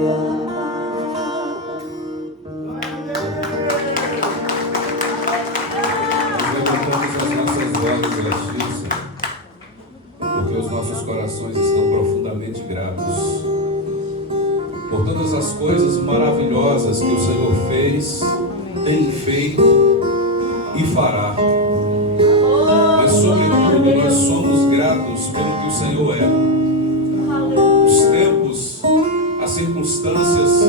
Levantamos as nossas vozes de justiça, porque os nossos corações estão profundamente gratos por todas as coisas maravilhosas que o Senhor fez, tem feito e fará. Mas sobretudo nós somos gratos pelo que o Senhor é. Os tempos, as circunstâncias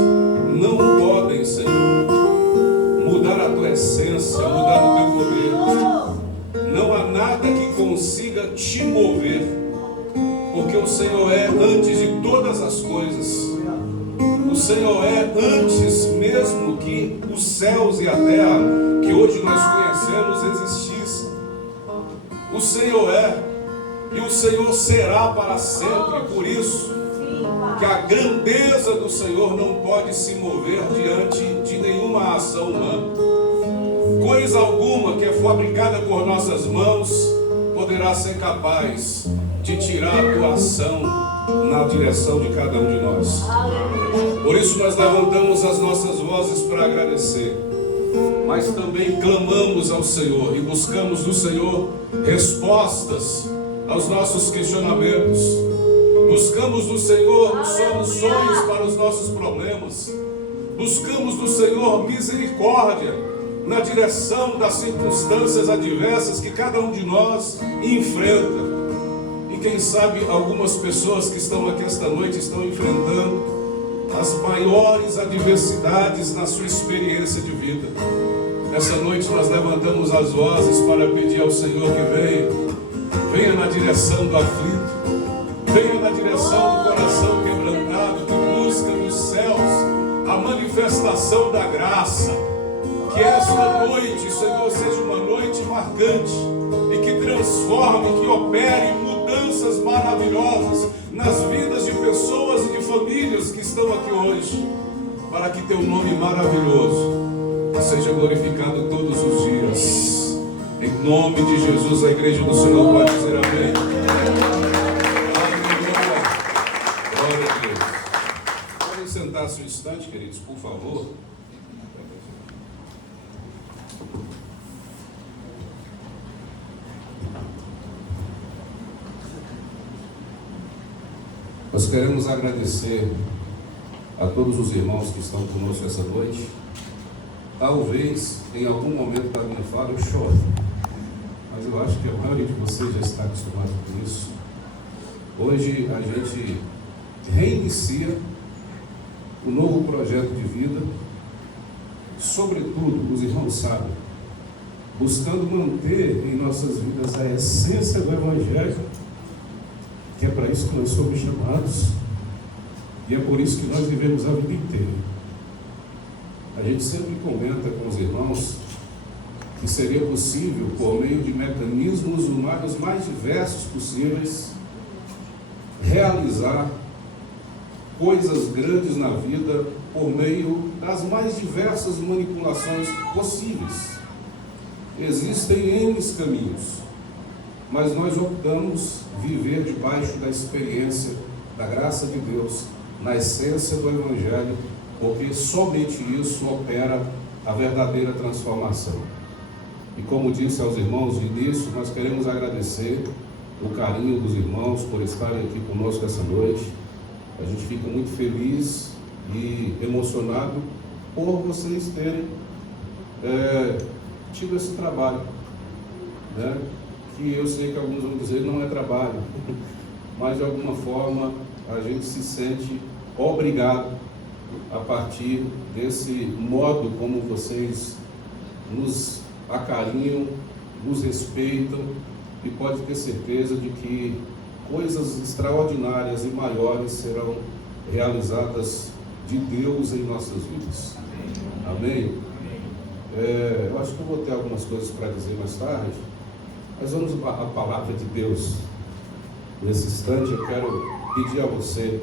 não podem, Senhor, mudar a tua essência, mudar o teu poder. Não há nada que consiga te mover, porque o Senhor é antes de todas as coisas. O Senhor é antes mesmo que os céus e a terra que hoje nós conhecemos existissem. O Senhor é, e o Senhor será para sempre. Por isso que a grandeza do Senhor não pode se mover diante de nenhuma ação humana. Coisa alguma que é fabricada por nossas mãos poderá ser capaz de tirar a tua ação na direção de cada um de nós. Por isso nós levantamos as nossas vozes para agradecer, mas também clamamos ao Senhor e buscamos do Senhor respostas aos nossos questionamentos. Buscamos do Senhor soluções para os nossos problemas. Buscamos do Senhor misericórdia na direção das circunstâncias adversas que cada um de nós enfrenta. E quem sabe algumas pessoas que estão aqui esta noite estão enfrentando as maiores adversidades na sua experiência de vida. Essa noite nós levantamos as vozes para pedir ao Senhor que venha na direção do aflito, venha na direção do coração quebrantado, que busca nos céus a manifestação da graça. Que esta noite, Senhor, seja uma noite marcante e que transforme, que opere mudanças maravilhosas nas vidas de pessoas e de famílias que estão aqui hoje, para que teu nome maravilhoso seja glorificado todos os dias. Em nome de Jesus, a igreja do Senhor pode dizer amém. Aleluia. Glória a Deus. Podem sentar-se um instante, queridos, por favor. Nós queremos agradecer a todos os irmãos que estão conosco essa noite. Talvez em algum momento da minha fala eu chore, mas eu acho que a maioria de vocês já está acostumado com isso. Hoje a gente reinicia o novo projeto de vida, sobretudo, os irmãos sabem, buscando manter em nossas vidas a essência do Evangelho, que é para isso que nós somos chamados, e é por isso que nós vivemos a vida inteira. A gente sempre comenta com os irmãos que seria possível, por meio de mecanismos humanos mais diversos possíveis, realizar coisas grandes na vida por meio das mais diversas manipulações possíveis. Existem N caminhos, mas nós optamos viver debaixo da experiência da graça de Deus, na essência do Evangelho, porque somente isso opera a verdadeira transformação. E como disse aos irmãos no início, nós queremos agradecer o carinho dos irmãos por estarem aqui conosco essa noite. A gente fica muito feliz e emocionado por vocês terem tido esse trabalho, né? Que eu sei que alguns vão dizer não é trabalho, mas de alguma forma a gente se sente obrigado a partir desse modo como vocês nos acarinham, nos respeitam, e pode ter certeza de que coisas extraordinárias e maiores serão realizadas de Deus em nossas vidas. Amém? Eu acho que eu vou ter algumas coisas para dizer mais tarde, mas vamos à palavra de Deus. Nesse instante eu quero pedir a você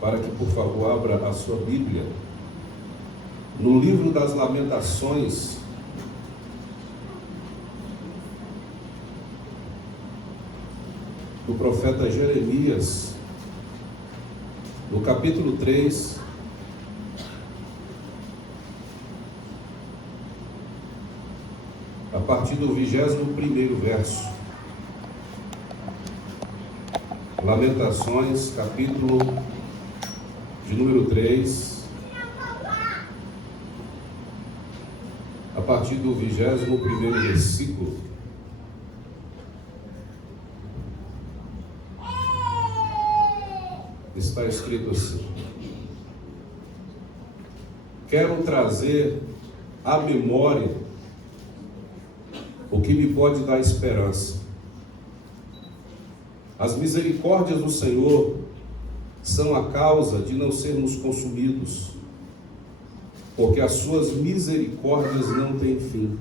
para que, por favor, abra a sua Bíblia no livro das Lamentações, do profeta Jeremias, no capítulo 3, a partir do 21º verso. Lamentações, capítulo de número 3, a partir do 21º versículo. Está escrito assim: quero trazer à memória o que me pode dar esperança. As misericórdias do Senhor são a causa de não sermos consumidos, porque as suas misericórdias não têm fim.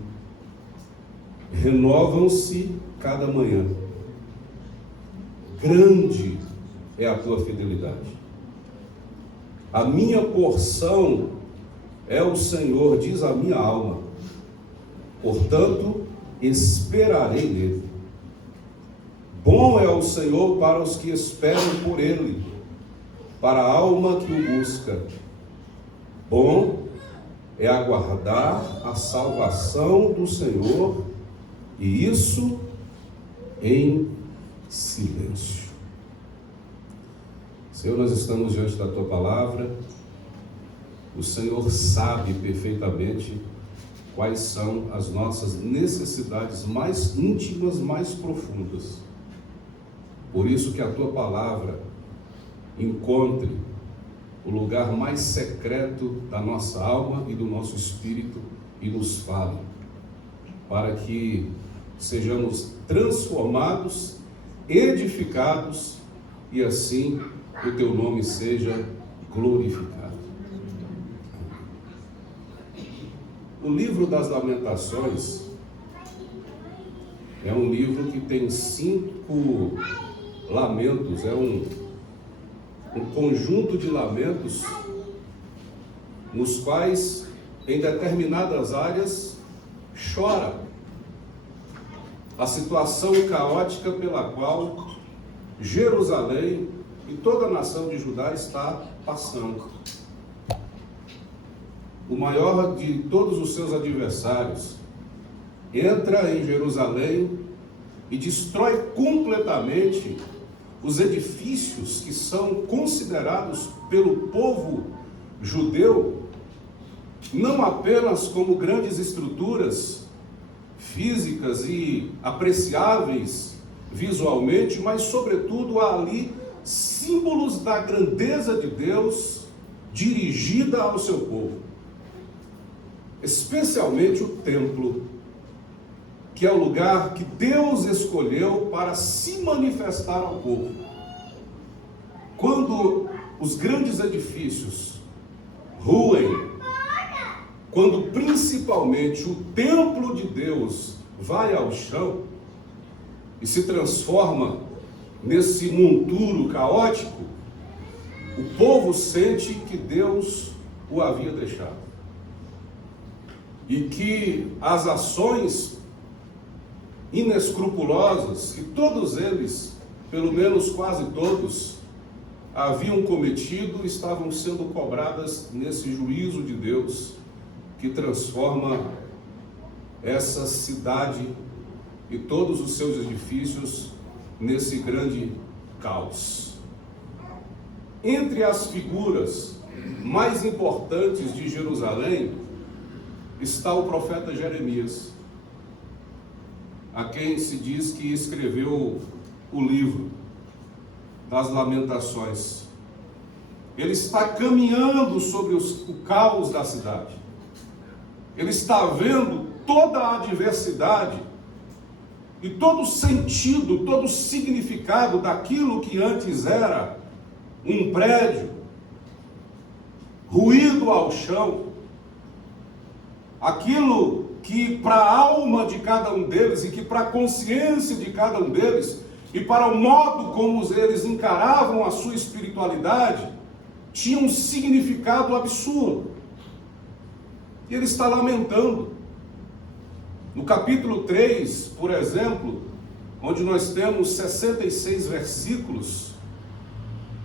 Renovam-se cada manhã. Grande é a tua fidelidade. A minha porção é o Senhor, diz a minha alma. Portanto, esperarei nele. Bom é o Senhor para os que esperam por ele, para a alma que o busca. Bom é aguardar a salvação do Senhor, e isso em silêncio. Senhor, nós estamos diante da tua palavra. O Senhor sabe perfeitamente quais são as nossas necessidades mais íntimas, mais profundas. Por isso que a tua palavra encontre o lugar mais secreto da nossa alma e do nosso espírito e nos fale, para que sejamos transformados, edificados, e assim o teu nome seja glorificado. O livro das Lamentações é um livro que tem 5 lamentos, é um conjunto de lamentos nos quais, em determinadas áreas, chora a situação caótica pela qual Jerusalém e toda a nação de Judá está passando. O maior de todos os seus adversários entra em Jerusalém e destrói completamente os edifícios que são considerados pelo povo judeu não apenas como grandes estruturas físicas e apreciáveis visualmente, mas sobretudo há ali símbolos da grandeza de Deus dirigida ao seu povo, especialmente o templo, que é o lugar que Deus escolheu para se manifestar ao povo. Quando os grandes edifícios ruem, quando principalmente o templo de Deus vai ao chão e se transforma nesse monturo caótico, o povo sente que Deus o havia deixado e que as ações inescrupulosas que todos eles, pelo menos quase todos, haviam cometido, estavam sendo cobradas nesse juízo de Deus que transforma essa cidade e todos os seus edifícios nesse grande caos. Entre as figuras mais importantes de Jerusalém está o profeta Jeremias, a quem se diz que escreveu o livro das Lamentações. Ele está caminhando sobre o caos da cidade. Ele está vendo toda a adversidade e todo o sentido, todo o significado daquilo que antes era um prédio ruído ao chão, aquilo que para a alma de cada um deles e que para a consciência de cada um deles e para o modo como eles encaravam a sua espiritualidade tinha um significado absurdo. E ele está lamentando. No capítulo 3, por exemplo, onde nós temos 66 versículos,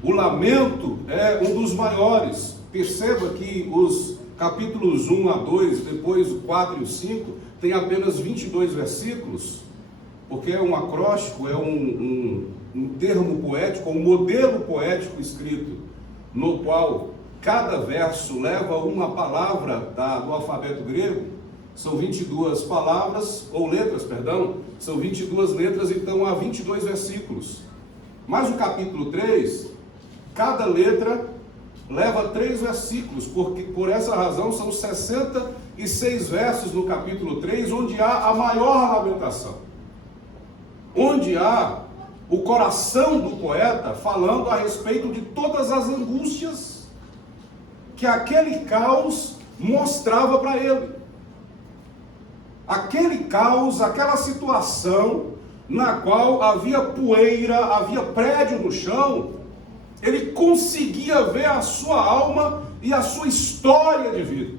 O lamento é um dos maiores. Perceba que os capítulos 1 a 2, depois o 4 e o 5, tem apenas 22 versículos, porque é um acróstico, é um termo poético, um modelo poético escrito, no qual cada verso leva uma palavra do alfabeto grego. São 22 palavras, ou letras, perdão, são 22 letras, então há 22 versículos. Mas o capítulo 3, cada letra leva 3 versículos, porque por essa razão são 66 versos no capítulo 3, onde há a maior lamentação, onde há o coração do poeta falando a respeito de todas as angústias que aquele caos mostrava para ele. Aquele caos, aquela situação na qual havia poeira, havia prédio no chão, ele conseguia ver a sua alma e a sua história de vida.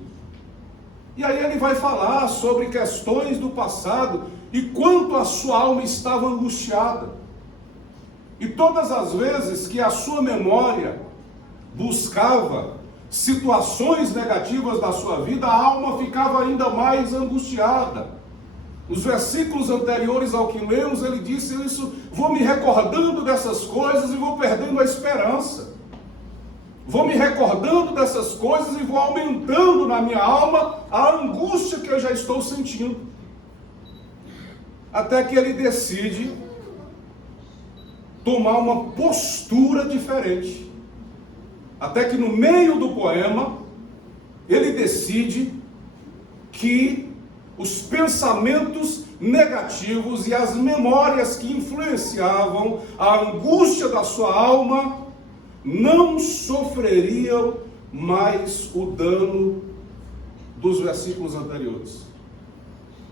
E aí ele vai falar sobre questões do passado e quanto a sua alma estava angustiada. E todas as vezes que a sua memória buscava situações negativas da sua vida, a alma ficava ainda mais angustiada. Os versículos anteriores ao que lemos, ele disse isso: vou me recordando dessas coisas e vou perdendo a esperança. Vou me recordando dessas coisas e vou aumentando na minha alma a angústia que eu já estou sentindo. Até que ele decide tomar uma postura diferente. Até que no meio do poema, ele decide que os pensamentos negativos e as memórias que influenciavam a angústia da sua alma não sofreriam mais o dano dos versículos anteriores.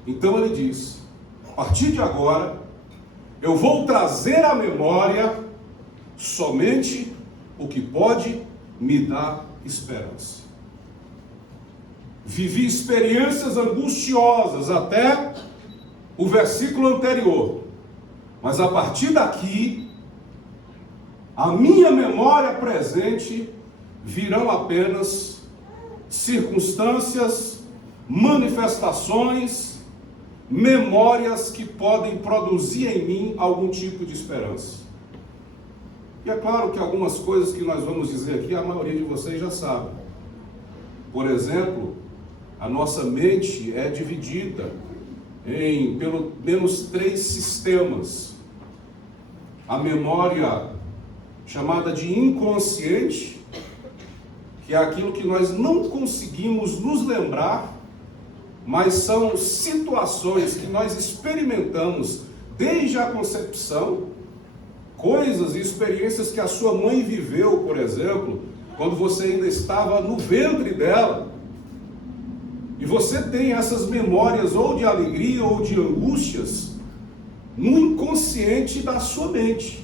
Então ele diz: a partir de agora, eu vou trazer à memória somente o que pode me dar esperança. Vivi experiências angustiosas até o versículo anterior, mas a partir daqui, a minha memória presente virão apenas circunstâncias, manifestações, memórias que podem produzir em mim algum tipo de esperança. E é claro que algumas coisas que nós vamos dizer aqui, a maioria de vocês já sabe. Por exemplo, a nossa mente é dividida em pelo menos 3 sistemas. A memória chamada de inconsciente, que é aquilo que nós não conseguimos nos lembrar, mas são situações que nós experimentamos desde a concepção, coisas e experiências que a sua mãe viveu, por exemplo, quando você ainda estava no ventre dela. E você tem essas memórias ou de alegria ou de angústias no inconsciente da sua mente.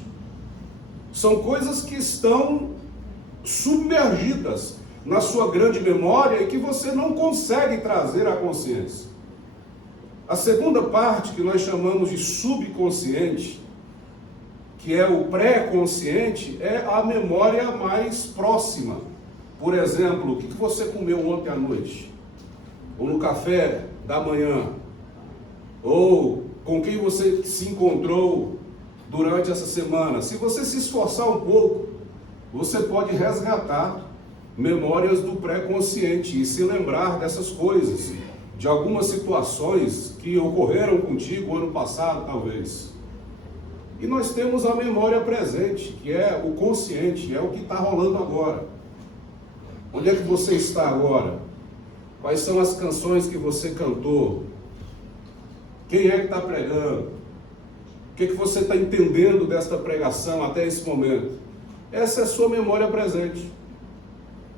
São coisas que estão submergidas na sua grande memória e que você não consegue trazer à consciência. A segunda parte, que nós chamamos de subconsciente, que é o pré-consciente, é a memória mais próxima. Por exemplo, o que você comeu ontem à noite? Ou no café da manhã? Ou com quem você se encontrou durante essa semana? Se você se esforçar um pouco, você pode resgatar memórias do pré-consciente e se lembrar dessas coisas, de algumas situações que ocorreram contigo ano passado, talvez. E nós temos a memória presente, que é o consciente, é o que está rolando agora. Onde é que você está agora? Quais são as canções que você cantou? Quem é que está pregando? O que você está entendendo desta pregação até esse momento? Essa é a sua memória presente.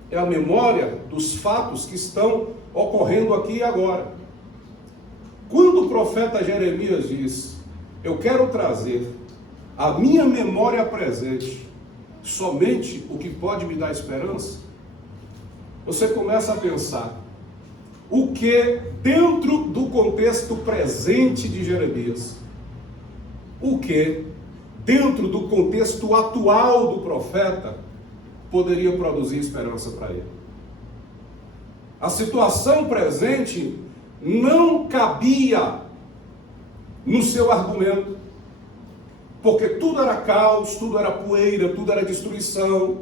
É a memória dos fatos que estão ocorrendo aqui e agora. Quando o profeta Jeremias diz: eu quero trazer a minha memória presente somente o que pode me dar esperança, você começa a pensar o que dentro do contexto presente de Jeremias, o que dentro do contexto atual do profeta, poderia produzir esperança para ele. A situação presente não cabia no seu argumento, porque tudo era caos, tudo era poeira, tudo era destruição,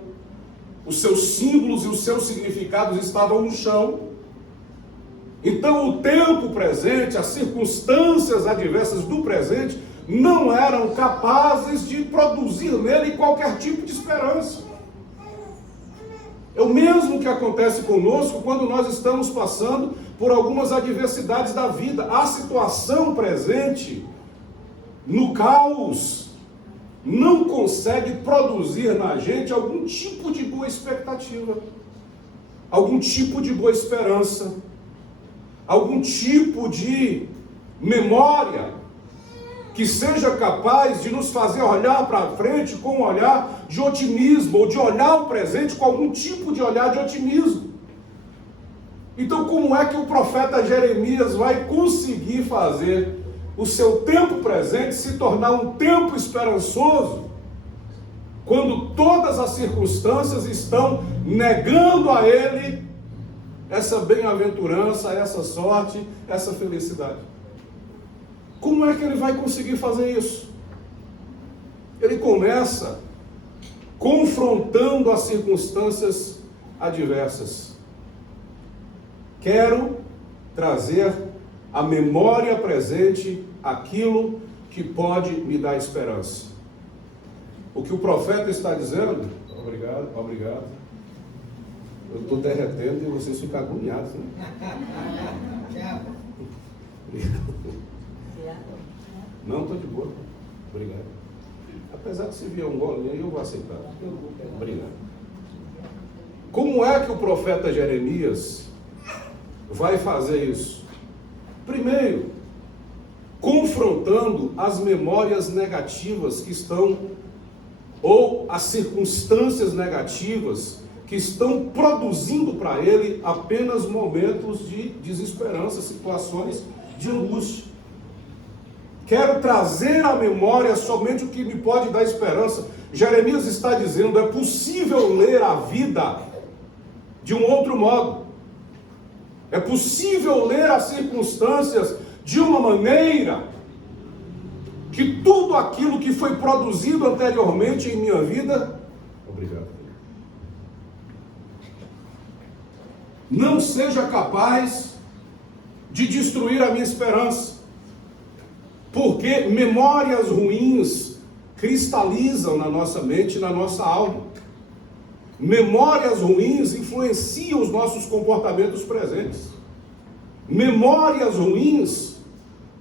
os seus símbolos e os seus significados estavam no chão. Então o tempo presente, as circunstâncias adversas do presente, não eram capazes de produzir nele qualquer tipo de esperança. É o mesmo que acontece conosco quando nós estamos passando por algumas adversidades da vida. A situação presente, no caos, não consegue produzir na gente algum tipo de boa expectativa, algum tipo de boa esperança, algum tipo de memória que seja capaz de nos fazer olhar para frente com um olhar de otimismo, ou de olhar o presente com algum tipo de olhar de otimismo. Então, como é que o profeta Jeremias vai conseguir fazer o seu tempo presente se tornar um tempo esperançoso, quando todas as circunstâncias estão negando a ele essa bem-aventurança, essa sorte, essa felicidade? Como é que ele vai conseguir fazer isso? Ele começa confrontando as circunstâncias adversas. Quero trazer à memória presente aquilo que pode me dar esperança. O que o profeta está dizendo, obrigado. Eu estou derretendo e vocês ficam agoniados, né? Não, estou de boa. Obrigado. Apesar de se vier um golinho aí, eu vou aceitar. Obrigado. Como é que o profeta Jeremias vai fazer isso? Primeiro, confrontando as memórias negativas que estão, ou as circunstâncias negativas que estão produzindo para ele apenas momentos de desesperança, situações de angústia. Quero trazer à memória somente o que me pode dar esperança. Jeremias está dizendo, é possível ler a vida de um outro modo. É possível ler as circunstâncias de uma maneira que tudo aquilo que foi produzido anteriormente em minha vida, não seja capaz de destruir a minha esperança. Porque memórias ruins cristalizam na nossa mente e na nossa alma. Memórias ruins influenciam os nossos comportamentos presentes. Memórias ruins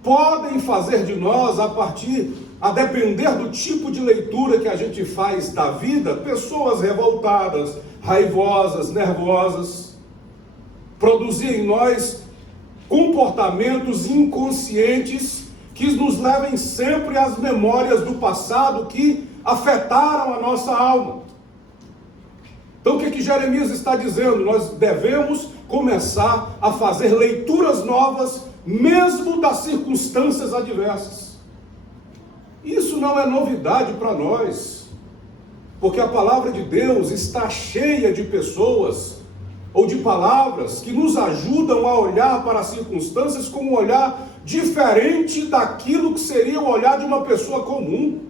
podem fazer de nós, a depender do tipo de leitura que a gente faz da vida, pessoas revoltadas, raivosas, nervosas, produzir em nós comportamentos inconscientes que nos levem sempre às memórias do passado que afetaram a nossa alma. Então o que Jeremias está dizendo? Nós devemos começar a fazer leituras novas, mesmo das circunstâncias adversas. Isso não é novidade para nós, porque a palavra de Deus está cheia de pessoas, ou de palavras, que nos ajudam a olhar para as circunstâncias com um olhar diferente daquilo que seria o olhar de uma pessoa comum.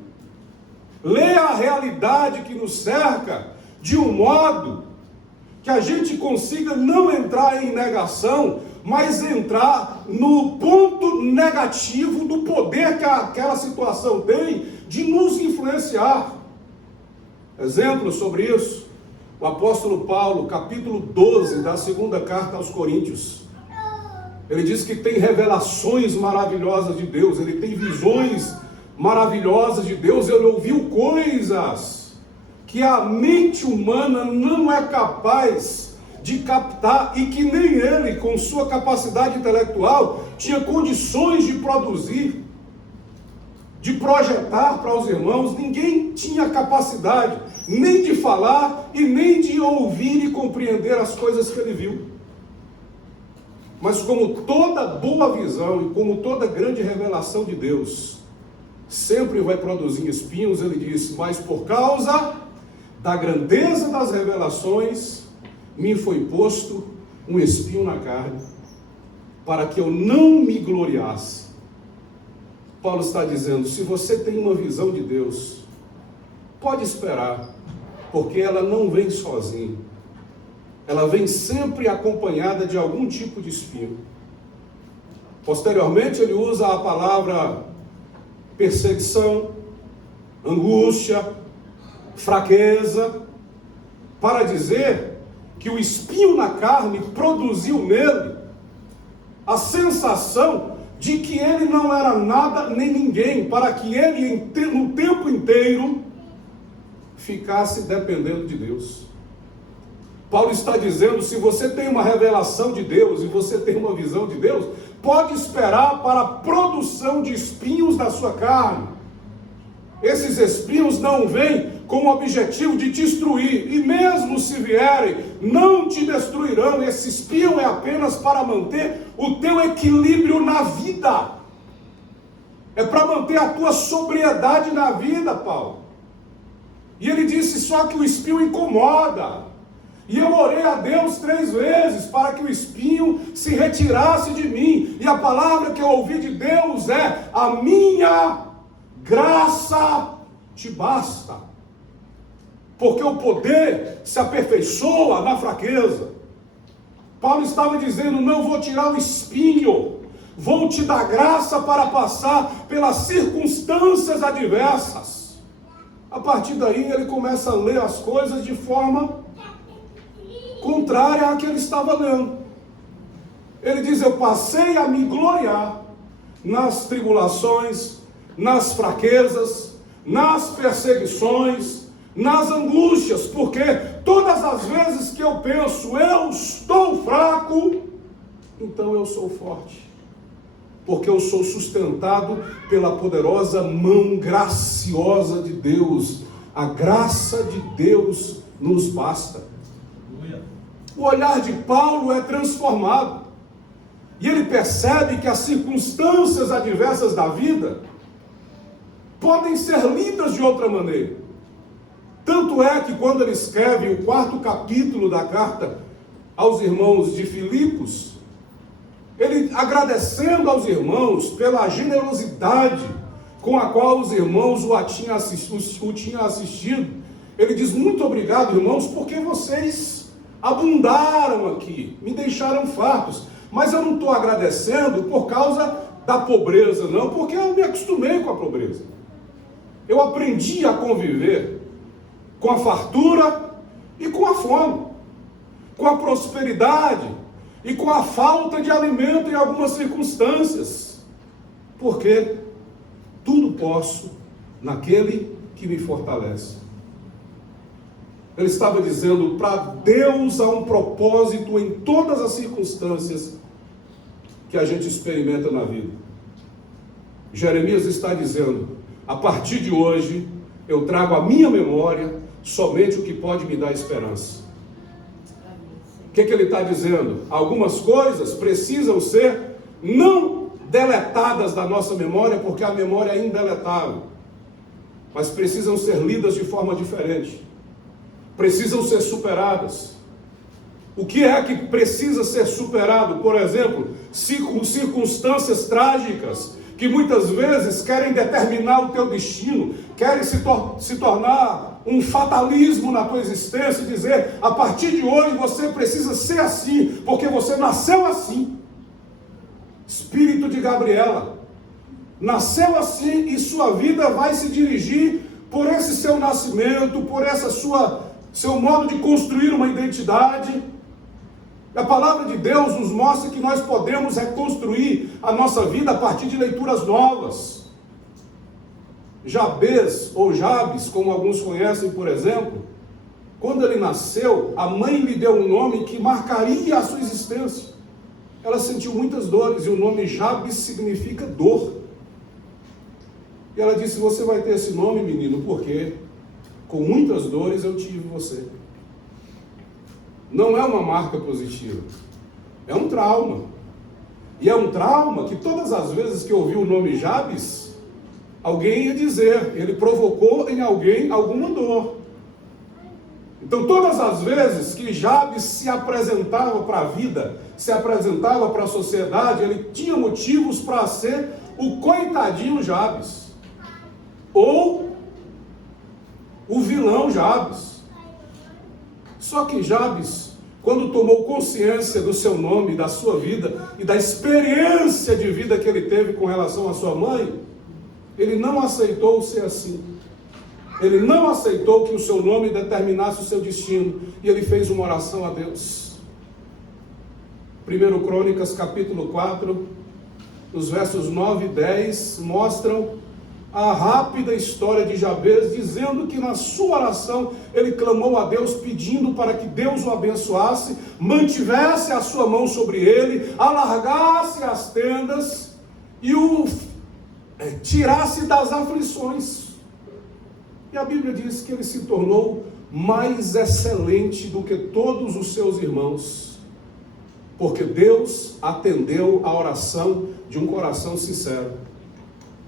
Lê a realidade que nos cerca de um modo que a gente consiga não entrar em negação, mas entrar no ponto negativo do poder que aquela situação tem de nos influenciar. Exemplo sobre isso, o apóstolo Paulo, capítulo 12 da segunda carta aos Coríntios. Ele diz que tem revelações maravilhosas de Deus, ele tem visões maravilhosas de Deus, ele ouviu coisas que a mente humana não é capaz de captar e que nem ele, com sua capacidade intelectual, tinha condições de produzir, de projetar para os irmãos. Ninguém tinha capacidade nem de falar e nem de ouvir e compreender as coisas que ele viu. Mas como toda boa visão e como toda grande revelação de Deus, sempre vai produzir espinhos. Ele diz: mas por causa da grandeza das revelações, me foi posto um espinho na carne, para que eu não me gloriasse. Paulo está dizendo: se você tem uma visão de Deus, pode esperar, porque ela não vem sozinha. Ela vem sempre acompanhada de algum tipo de espinho. Posteriormente, ele usa a palavra perseguição, angústia, fraqueza, para dizer que o espinho na carne produziu nele a sensação de que ele não era nada nem ninguém, para que ele, no tempo inteiro, ficasse dependendo de Deus. Paulo está dizendo: se você tem uma revelação de Deus e você tem uma visão de Deus, pode esperar para a produção de espinhos na sua carne. Esses espinhos não vêm com o objetivo de te destruir, e mesmo se vierem, não te destruirão. Esse espinho é apenas para manter o teu equilíbrio na vida. É para manter a tua sobriedade na vida, Paulo. E ele disse: só que o espinho incomoda. E eu orei a Deus 3 vezes para que o espinho se retirasse de mim. E a palavra que eu ouvi de Deus é: a minha graça te basta. Porque o poder se aperfeiçoa na fraqueza. Paulo estava dizendo: não vou tirar o espinho, vou te dar graça para passar pelas circunstâncias adversas. A partir daí ele começa a ler as coisas de forma contrária à que ele estava lendo. Ele diz: eu passei a me gloriar nas tribulações, nas fraquezas, nas perseguições, nas angústias, porque todas as vezes que eu penso eu estou fraco, então eu sou forte, porque eu sou sustentado pela poderosa mão graciosa de Deus. A graça de Deus nos basta. O olhar de Paulo é transformado, e ele percebe que as circunstâncias adversas da vida podem ser lidas de outra maneira. Tanto é que quando ele escreve o 4º capítulo da carta aos irmãos de Filipos, ele, agradecendo aos irmãos pela generosidade com a qual os irmãos o tinham assistido, ele diz: muito obrigado, irmãos, porque vocês abundaram aqui, me deixaram fartos. Mas eu não estou agradecendo por causa da pobreza, não, porque eu me acostumei com a pobreza. Eu aprendi a conviver com a fartura e com a fome, com a prosperidade e com a falta de alimento em algumas circunstâncias, porque tudo posso naquele que me fortalece. Ele estava dizendo: para Deus há um propósito em todas as circunstâncias que a gente experimenta na vida. Jeremias está dizendo: a partir de hoje eu trago à minha memória somente o que pode me dar esperança. O que ele está dizendo? Algumas coisas precisam ser não deletadas da nossa memória, porque a memória é indeletável, mas precisam ser lidas de forma diferente. Precisam ser superadas. O que é que precisa ser superado? Por exemplo, circunstâncias trágicas que muitas vezes querem determinar o teu destino, querem se tornar um fatalismo na tua existência e dizer: a partir de hoje você precisa ser assim, porque você nasceu assim. Espírito de Gabriela, nasceu assim e sua vida vai se dirigir por esse seu nascimento, por essa seu modo de construir uma identidade. A palavra de Deus nos mostra que nós podemos reconstruir a nossa vida a partir de leituras novas. Jabez, ou Jabes, como alguns conhecem, por exemplo, quando ele nasceu, a mãe lhe deu um nome que marcaria a sua existência. Ela sentiu muitas dores, e o nome Jabes significa dor. E ela disse: você vai ter esse nome, menino, porque com muitas dores eu tive você. Não é uma marca positiva, é um trauma. E é um trauma que todas as vezes que eu ouvi o nome Jabes, alguém ia dizer, ele provocou em alguém alguma dor. Então, todas as vezes que Jabes se apresentava para a vida, se apresentava para a sociedade, ele tinha motivos para ser o coitadinho Jabes, ou o vilão Jabes. Só que Jabes, quando tomou consciência do seu nome, da sua vida e da experiência de vida que ele teve com relação à sua mãe, ele não aceitou ser assim. Ele não aceitou que o seu nome determinasse o seu destino. E ele fez uma oração a Deus. 1 Crônicas capítulo 4, os versos 9 e 10, mostram a rápida história de Jabes, dizendo que na sua oração ele clamou a Deus, pedindo para que Deus o abençoasse, mantivesse a sua mão sobre ele, alargasse as tendas e o tirasse das aflições. E a Bíblia diz que ele se tornou mais excelente do que todos os seus irmãos, porque Deus atendeu a oração de um coração sincero,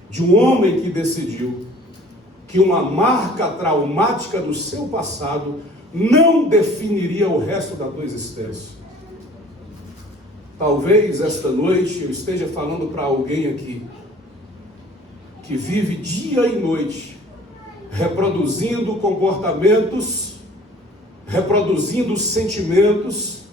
de um homem que decidiu que uma marca traumática do seu passado não definiria o resto da tua existência. Talvez esta noite eu esteja falando para alguém aqui que vive dia e noite reproduzindo comportamentos, reproduzindo sentimentos,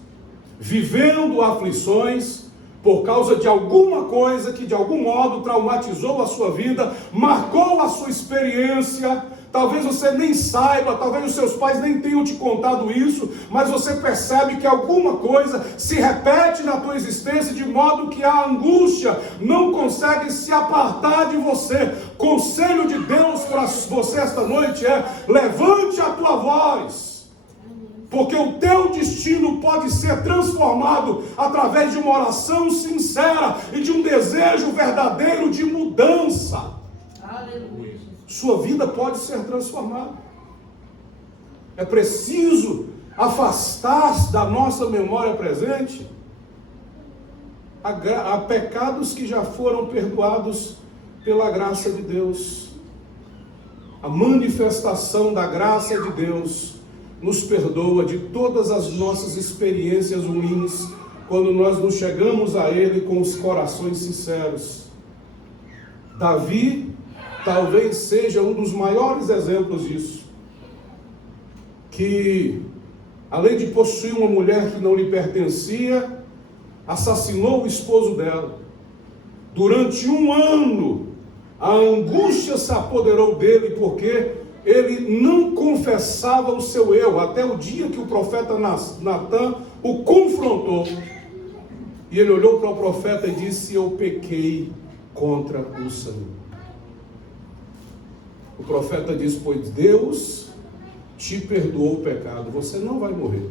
vivendo aflições por causa de alguma coisa que de algum modo traumatizou a sua vida, marcou a sua experiência. Talvez você nem saiba, talvez os seus pais nem tenham te contado isso, mas você percebe que alguma coisa se repete na tua existência, de modo que a angústia não consegue se apartar de você. Conselho de Deus para você esta noite é: levante a tua voz, porque o teu destino pode ser transformado através de uma oração sincera e de um desejo verdadeiro de mudança. Aleluia. Sua vida pode ser transformada. É preciso afastar da nossa memória presente a pecados que já foram perdoados pela graça de Deus. A manifestação da graça de Deus nos perdoa de todas as nossas experiências ruins, quando nós nos chegamos a Ele com os corações sinceros. Davi talvez seja um dos maiores exemplos disso, que além de possuir uma mulher que não lhe pertencia, assassinou o esposo dela. Durante 1 ano, a angústia se apoderou dele, porque ele não confessava o seu erro, até o dia que o profeta Natan o confrontou. E ele olhou para o profeta e disse: eu pequei contra o Senhor. O profeta diz: pois Deus te perdoou o pecado, você não vai morrer.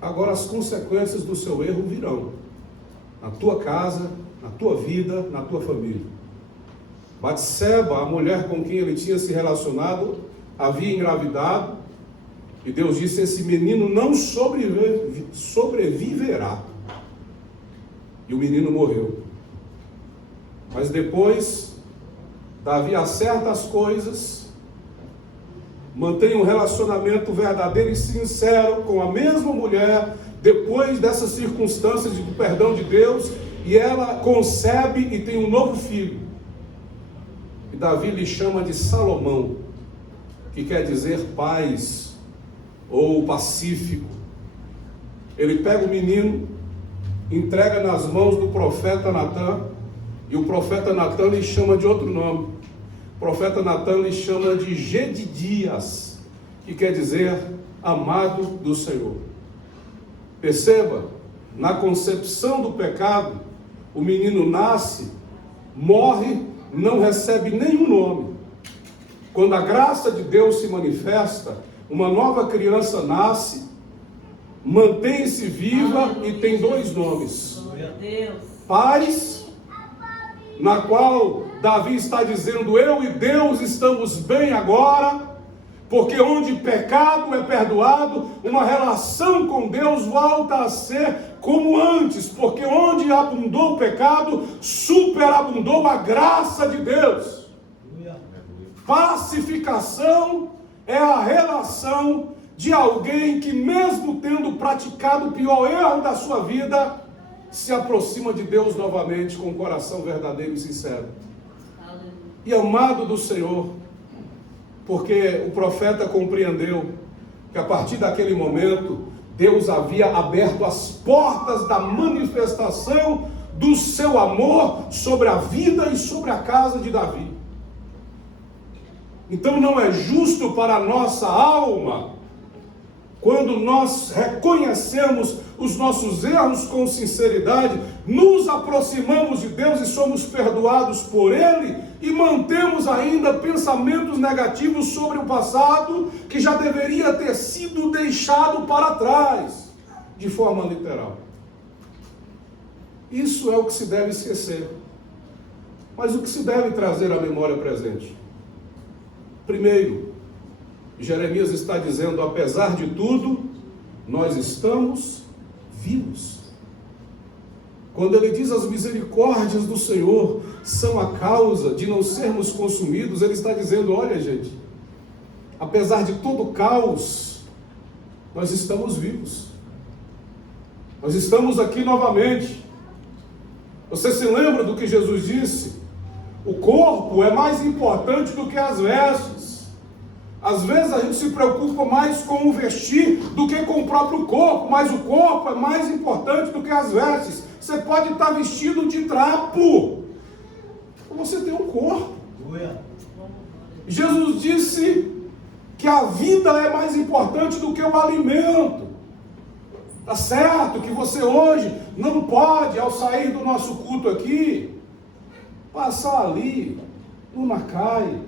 Agora as consequências do seu erro virão na tua casa, na tua vida, na tua família. Batseba, a mulher com quem ele tinha se relacionado, havia engravidado, e Deus disse: esse menino não sobreviverá. E o menino morreu. Mas depois Davi acerta as coisas, mantém um relacionamento verdadeiro e sincero com a mesma mulher, depois dessas circunstâncias do perdão de Deus, e ela concebe e tem um novo filho. E Davi lhe chama de Salomão, que quer dizer paz ou pacífico. Ele pega o menino, entrega nas mãos do profeta Natan, e o profeta Natan lhe chama de outro nome. O profeta Natan lhe chama de Jedidias, que quer dizer amado do Senhor. Perceba, na concepção do pecado, o menino nasce, morre, não recebe nenhum nome. Quando a graça de Deus se manifesta, uma nova criança nasce, mantém-se viva e tem 2 nomes. Paz, na qual Davi está dizendo: eu e Deus estamos bem agora, porque onde pecado é perdoado, uma relação com Deus volta a ser como antes, porque onde abundou o pecado, superabundou a graça de Deus. Pacificação é a relação de alguém que, mesmo tendo praticado o pior erro da sua vida, se aproxima de Deus novamente com um coração verdadeiro e sincero. E amado do Senhor, porque o profeta compreendeu que a partir daquele momento, Deus havia aberto as portas da manifestação do seu amor sobre a vida e sobre a casa de Davi. Então não é justo para a nossa alma, quando nós reconhecemos os nossos erros com sinceridade, nos aproximamos de Deus e somos perdoados por Ele, e mantemos ainda pensamentos negativos sobre o passado, que já deveria ter sido deixado para trás, de forma literal. Isso é o que se deve esquecer. Mas o que se deve trazer à memória presente? Primeiro, Jeremias está dizendo, apesar de tudo, nós estamos vivos. Quando ele diz as misericórdias do Senhor são a causa de não sermos consumidos, ele está dizendo, olha gente, apesar de todo o caos, nós estamos vivos. Nós estamos aqui novamente. Você se lembra do que Jesus disse? O corpo é mais importante do que as vestes. Às vezes a gente se preocupa mais com o vestir do que com o próprio corpo, mas o corpo é mais importante do que as vestes. Você pode estar vestido de trapo, você tem um corpo. Jesus disse que a vida é mais importante do que o alimento. Tá certo que você hoje não pode, ao sair do nosso culto aqui, passar ali no Macai,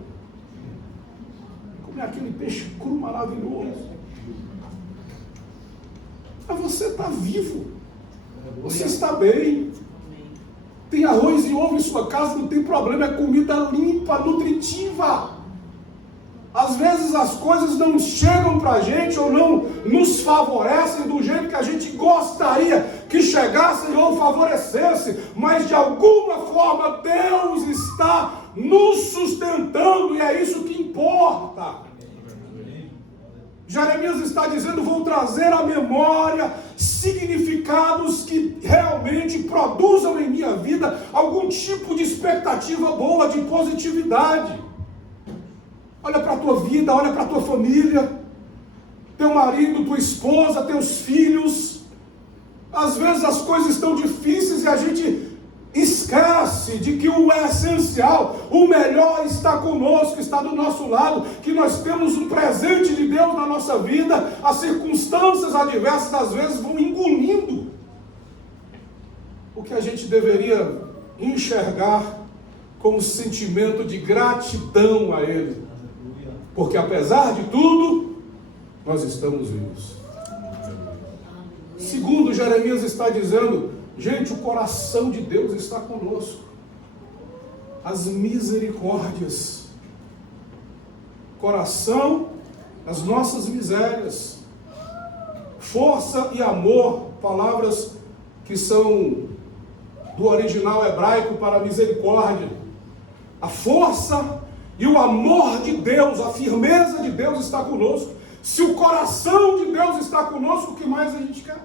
comer aquele peixe cru maravilhoso. Mas você está vivo, você está bem. Tem arroz e ovo em sua casa, não tem problema, é comida limpa, nutritiva. Às vezes as coisas não chegam para a gente ou não nos favorecem do jeito que a gente gostaria que chegassem ou favorecessem, mas de alguma forma Deus está nos sustentando e é isso que importa. Jeremias está dizendo, vou trazer à memória significados que realmente produzam em minha vida algum tipo de expectativa boa, de positividade. Olha para a tua vida, olha para a tua família, teu marido, tua esposa, teus filhos. Às vezes as coisas estão difíceis e a gente esquece de que o essencial, o melhor está conosco, está do nosso lado, que nós temos um presente de Deus na nossa vida. As circunstâncias adversas às vezes vão engolindo o que a gente deveria enxergar como sentimento de gratidão a Ele. Porque apesar de tudo, nós estamos vivos. Segundo, Jeremias está dizendo, gente, o coração de Deus está conosco. As misericórdias. Coração, as nossas misérias. Força e amor, palavras que são do original hebraico para misericórdia. A força e o amor de Deus, a firmeza de Deus está conosco. Se o coração de Deus está conosco, o que mais a gente quer?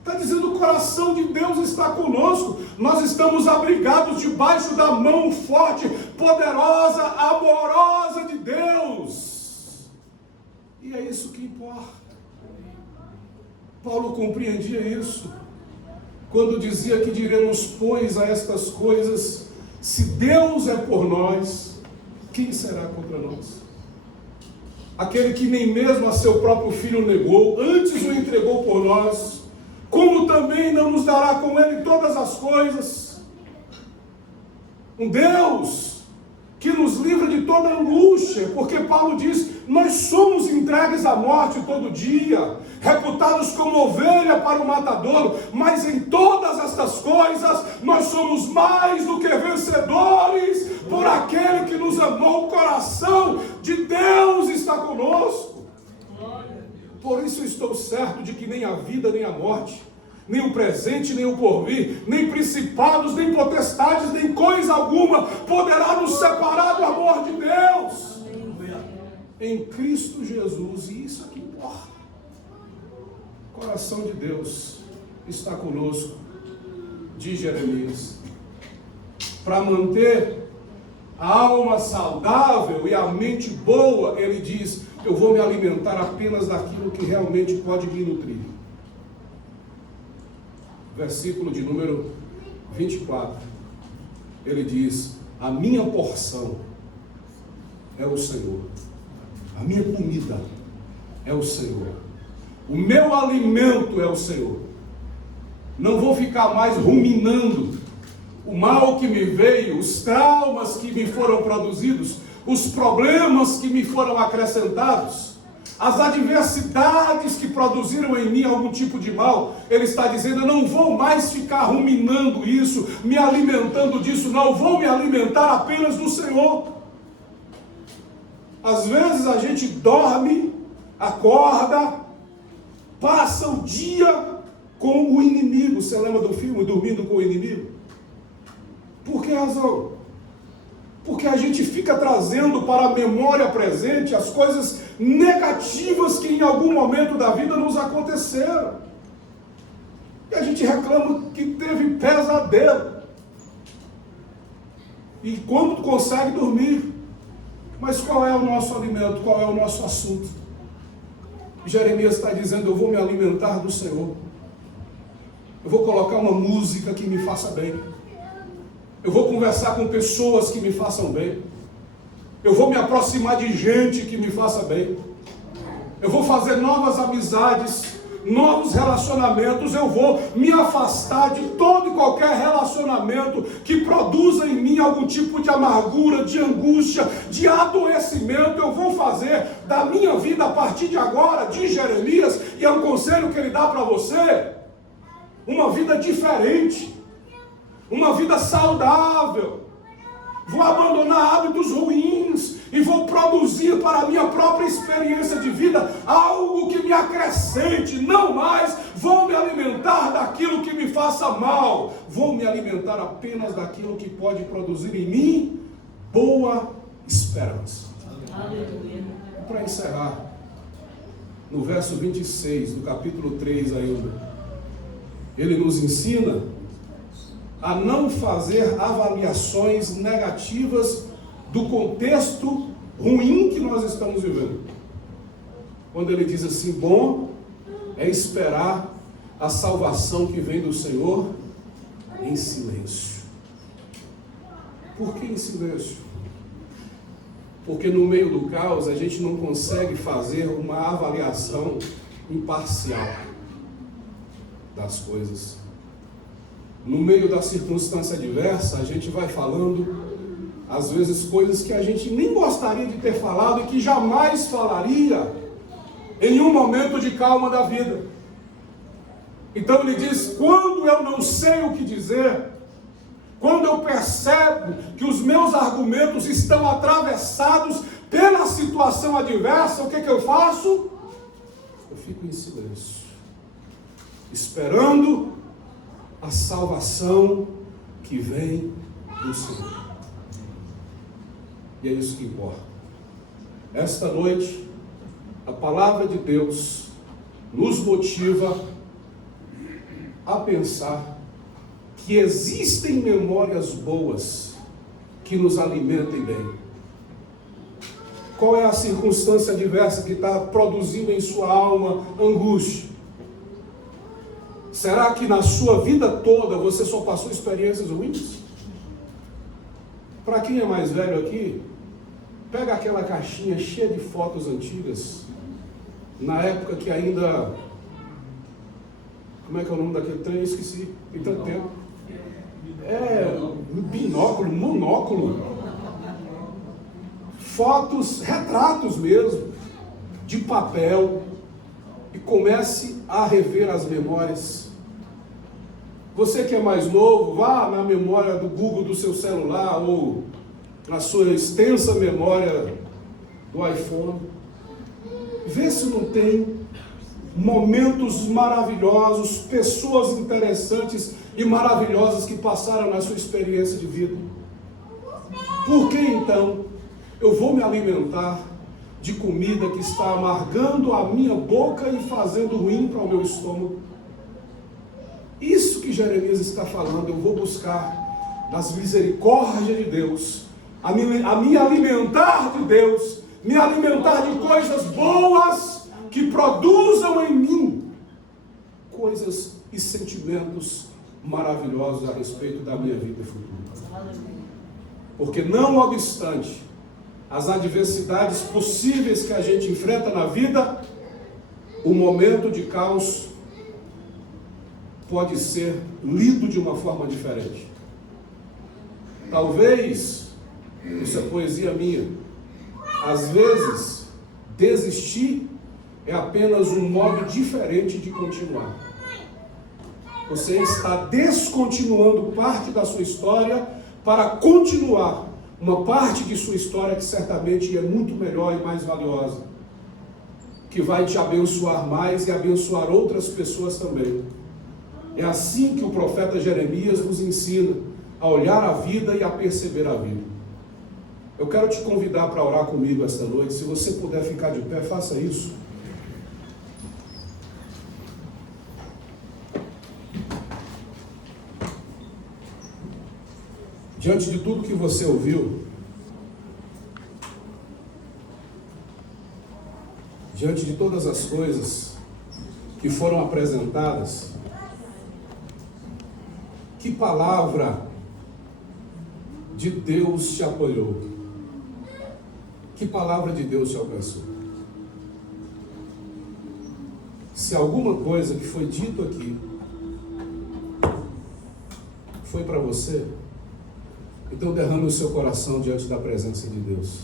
Está dizendo, o coração de Deus está conosco. Nós estamos abrigados debaixo da mão forte, poderosa, amorosa de Deus. E é isso que importa. Paulo compreendia isso quando dizia que diremos, pois, a estas coisas, se Deus é por nós, quem será contra nós? Aquele que nem mesmo a seu próprio filho negou, antes o entregou por nós, como também não nos dará com ele todas as coisas? Um Deus que nos livra de toda angústia, porque Paulo diz, nós somos entregues à morte todo dia, reputados como ovelha para o matadouro, mas em todas estas coisas, nós somos mais do que vencedores, por aquele que nos amou. O coração de Deus está conosco. Por isso estou certo de que nem a vida nem a morte, nem o presente, nem o porvir, nem principados, nem potestades, nem coisa alguma poderá nos separar do amor de Deus em Cristo Jesus. E isso é que importa. O coração de Deus está conosco, diz Jeremias, para manter a alma saudável e a mente boa. Ele diz: eu vou me alimentar apenas daquilo que realmente pode me nutrir. Versículo de número 24, ele diz: a minha porção é o Senhor, a minha comida é o Senhor, o meu alimento é o Senhor. Não vou ficar mais ruminando o mal que me veio, os traumas que me foram produzidos, os problemas que me foram acrescentados, as adversidades que produziram em mim algum tipo de mal. Ele está dizendo: eu não vou mais ficar ruminando isso, me alimentando disso, não, vou me alimentar apenas do Senhor. Às vezes a gente dorme, acorda, passa o dia com o inimigo. Você lembra do filme Dormindo com o Inimigo? Por que razão? Porque a gente fica trazendo para a memória presente as coisas negativas que em algum momento da vida nos aconteceram. E a gente reclama que teve pesadelo. E quando consegue dormir, mas qual é o nosso alimento? Qual é o nosso assunto? Jeremias está dizendo: eu vou me alimentar do Senhor. Eu vou colocar uma música que me faça bem. Eu vou conversar com pessoas que me façam bem. Eu vou me aproximar de gente que me faça bem. Eu vou fazer novas amizades, novos relacionamentos. Eu vou me afastar de todo e qualquer relacionamento que produza em mim algum tipo de amargura, de angústia, de adoecimento. Eu vou fazer da minha vida a partir de agora, diz Jeremias, e é um conselho que ele dá para você, uma vida diferente. Uma vida saudável. Vou abandonar hábitos ruins e vou produzir para a minha própria experiência de vida algo que me acrescente. Não mais vou me alimentar daquilo que me faça mal. Vou me alimentar apenas daquilo que pode produzir em mim boa esperança. Para encerrar, no verso 26 do capítulo 3 ainda, ele nos ensina a não fazer avaliações negativas do contexto ruim que nós estamos vivendo. Quando ele diz assim: bom é esperar a salvação que vem do Senhor em silêncio. Por que em silêncio? Porque no meio do caos a gente não consegue fazer uma avaliação imparcial das coisas. No meio da circunstância adversa, a gente vai falando, às vezes, coisas que a gente nem gostaria de ter falado e que jamais falaria em um momento de calma da vida. Então ele diz: quando eu não sei o que dizer, quando eu percebo que os meus argumentos estão atravessados pela situação adversa, o que eu faço? Eu fico em silêncio, esperando a salvação que vem do Senhor. E é isso que importa. Esta noite, a palavra de Deus nos motiva a pensar que existem memórias boas que nos alimentem bem. Qual é a circunstância adversa que está produzindo em sua alma angústia? Será que na sua vida toda você só passou experiências ruins? Para quem é mais velho aqui, pega aquela caixinha cheia de fotos antigas, na época que ainda... Como é que é o nome daquele trem? Esqueci, tem tanto tempo. Binóculo, monóculo. Fotos, retratos mesmo, de papel. E comece a rever as memórias. Você que é mais novo, vá na memória do Google do seu celular ou na sua extensa memória do iPhone. Vê se não tem momentos maravilhosos, pessoas interessantes e maravilhosas que passaram na sua experiência de vida. Por que então eu vou me alimentar de comida que está amargando a minha boca e fazendo ruim para o meu estômago? Isso que Jeremias está falando, eu vou buscar das misericórdias de Deus, a me alimentar de Deus, me alimentar de coisas boas que produzam em mim coisas e sentimentos maravilhosos a respeito da minha vida futura. Porque não obstante as adversidades possíveis que a gente enfrenta na vida, o momento de caos pode ser lido de uma forma diferente. Talvez, isso é poesia minha, às vezes desistir é apenas um modo diferente de continuar. Você está descontinuando parte da sua história para continuar uma parte de sua história que certamente é muito melhor e mais valiosa, que vai te abençoar mais e abençoar outras pessoas também. É assim que o profeta Jeremias nos ensina a olhar a vida e a perceber a vida. Eu quero te convidar para orar comigo esta noite. Se você puder ficar de pé, faça isso. Diante de tudo que você ouviu, diante de todas as coisas que foram apresentadas, que palavra de Deus te apoiou? Que palavra de Deus te alcançou? Se alguma coisa que foi dito aqui foi para você, então derrame o seu coração diante da presença de Deus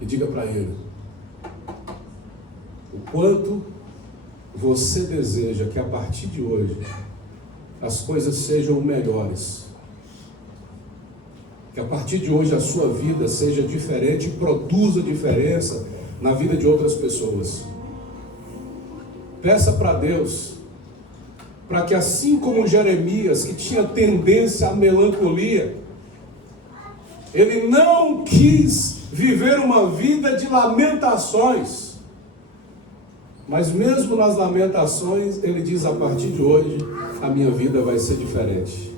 e diga para Ele o quanto você deseja que a partir de hoje as coisas sejam melhores, que a partir de hoje a sua vida seja diferente e produza diferença na vida de outras pessoas. Peça para Deus, para que assim como Jeremias, que tinha tendência à melancolia, ele não quis viver uma vida de lamentações, mas mesmo nas lamentações, ele diz: a partir de hoje, a minha vida vai ser diferente.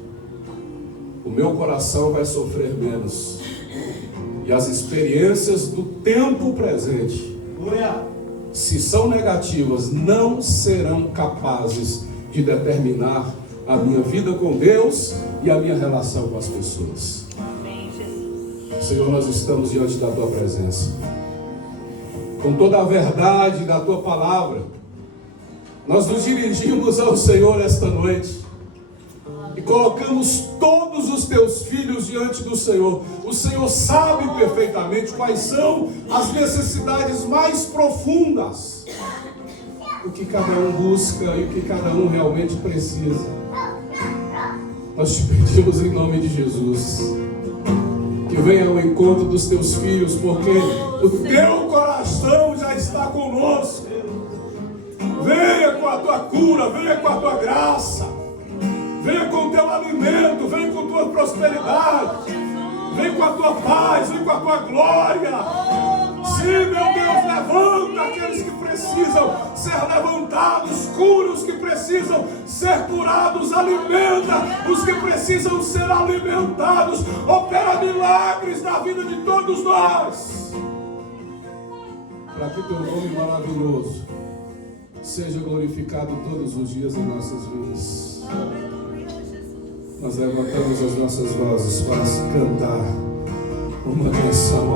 O meu coração vai sofrer menos. E as experiências do tempo presente, se são negativas, não serão capazes de determinar a minha vida com Deus e a minha relação com as pessoas. Amém, Jesus. Senhor, nós estamos diante da Tua presença, com toda a verdade da Tua palavra. Nós nos dirigimos ao Senhor esta noite e colocamos todos os Teus filhos diante do Senhor. O Senhor sabe perfeitamente quais são as necessidades mais profundas, o que cada um busca e o que cada um realmente precisa. Nós te pedimos em nome de Jesus que venha ao encontro dos Teus filhos, porque o Teu coração já está conosco. Venha com a Tua cura, venha com a Tua graça, venha com o Teu alimento, venha com a Tua prosperidade, vem com a Tua paz, vem com a Tua glória. Sim, meu Deus, levanta aqueles que precisam ser levantados, cura os que precisam ser curados, alimenta os que precisam ser alimentados, opera milagres na vida de todos nós, para que Teu nome maravilhoso seja glorificado todos os dias em nossas vidas. Nós levantamos as nossas vozes para cantar uma canção